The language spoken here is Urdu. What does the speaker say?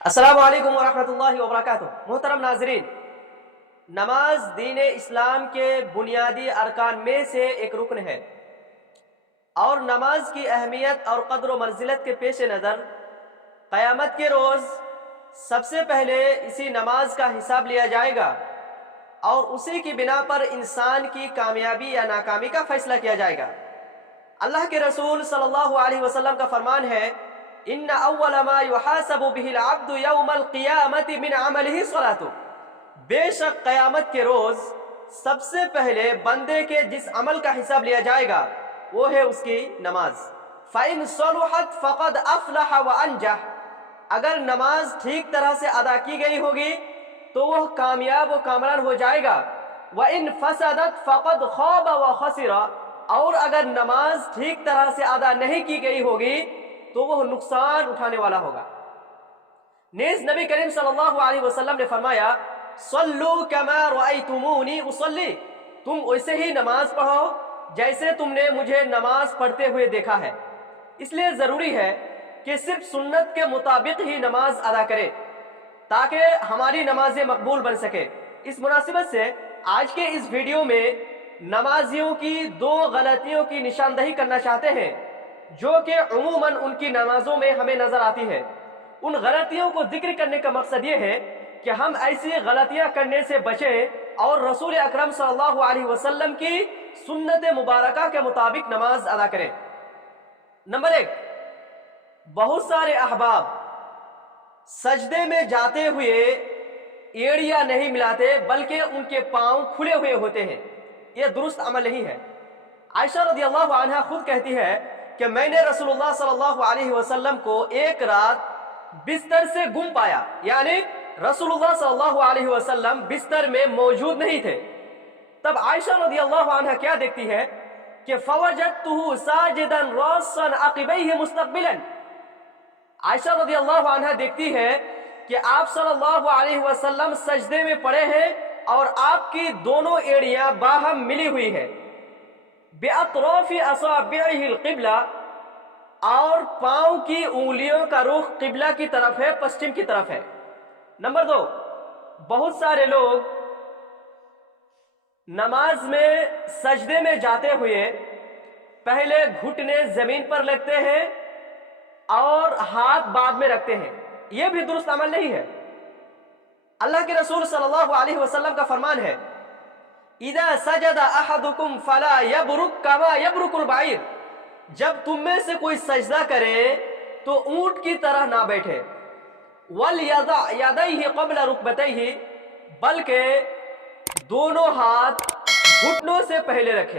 السلام علیکم ورحمۃ اللہ وبرکاتہ۔ محترم ناظرین، نماز دین اسلام کے بنیادی ارکان میں سے ایک رکن ہے اور نماز کی اہمیت اور قدر و منزلت کے پیش نظر قیامت کے روز سب سے پہلے اسی نماز کا حساب لیا جائے گا اور اسی کی بنا پر انسان کی کامیابی یا ناکامی کا فیصلہ کیا جائے گا۔ اللہ کے رسول صلی اللہ علیہ وسلم کا فرمان ہے، ان اول ما يحاسب به العبد يوم القیامت من عمله الصلاۃ، بے شک قیامت کے روز سب سے پہلے بندے کے جس عمل کا حساب لیا جائے گا وہ ہے اس کی نماز۔ فإن صلحت فقد افلح وانجح، اگر نماز ٹھیک طرح سے ادا کی گئی ہوگی تو وہ کامیاب و کامران ہو جائے گا۔ وإن فسدت فقد خاب وخسر، اور اگر نماز ٹھیک طرح سے ادا نہیں کی گئی ہوگی تو وہ نقصان اٹھانے والا ہوگا۔ نیز نبی کریم صلی اللہ علیہ وسلم نے فرمایا، صلو کما رأیتمونی اصلی، تم ویسے ہی نماز پڑھو جیسے تم نے مجھے نماز پڑھتے ہوئے دیکھا ہے۔ اس لیے ضروری ہے کہ صرف سنت کے مطابق ہی نماز ادا کرے تاکہ ہماری نمازیں مقبول بن سکے۔ اس مناسبت سے آج کے اس ویڈیو میں نمازیوں کی دو غلطیوں کی نشاندہی کرنا چاہتے ہیں جو کہ عموماً ان کی نمازوں میں ہمیں نظر آتی ہے۔ ان غلطیوں کو ذکر کرنے کا مقصد یہ ہے کہ ہم ایسی غلطیاں کرنے سے بچیں اور رسول اکرم صلی اللہ علیہ وسلم کی سنت مبارکہ کے مطابق نماز ادا کریں۔ نمبر 1، بہت سارے احباب سجدے میں جاتے ہوئے ایڑیاں نہیں ملاتے بلکہ ان کے پاؤں کھلے ہوئے ہوتے ہیں۔ یہ درست عمل نہیں ہے۔ عائشہ رضی اللہ عنہا خود کہتی ہے کہ میں نے رسول اللہ صلی اللہ علیہ وسلم کو ایک رات بستر سے گم پایا، یعنی رسول اللہ صلی اللہ علیہ وسلم بستر میں موجود نہیں تھے۔ تب عائشہ رضی اللہ عنہا کیا دیکھتی ہے کہ فوجدتہ ساجدا راصا عقبیہ مستقبلا، عائشہ رضی اللہ عنہا دیکھتی ہے کہ آپ صلی اللہ علیہ وسلم سجدے میں پڑے ہیں اور آپ کی دونوں ایڑیاں باہم ملی ہوئی ہے، بِأَطْرَافِ أَصَابِعِهِ الْقِبْلَةِ، اور پاؤں کی انگلیوں کا رخ قبلہ کی طرف ہے، پشچم کی طرف ہے۔ نمبر 2، بہت سارے لوگ نماز میں سجدے میں جاتے ہوئے پہلے گھٹنے زمین پر رکھتے ہیں اور ہاتھ بعد میں رکھتے ہیں، یہ بھی درست عمل نہیں ہے۔ اللہ کے رسول صلی اللہ علیہ وسلم کا فرمان ہے، اذا سجد احدکم فلا یبرک کما یبرک البعیر، جب تم میں سے کوئی سجدہ کرے تو اونٹ کی طرح نہ بیٹھے، وَلْيَضَعْ يَدَيْهِ قَبْلَ رُكْبَتَيْهِ، بلکہ دونوں ہاتھ گھٹنوں سے پہلے رکھے۔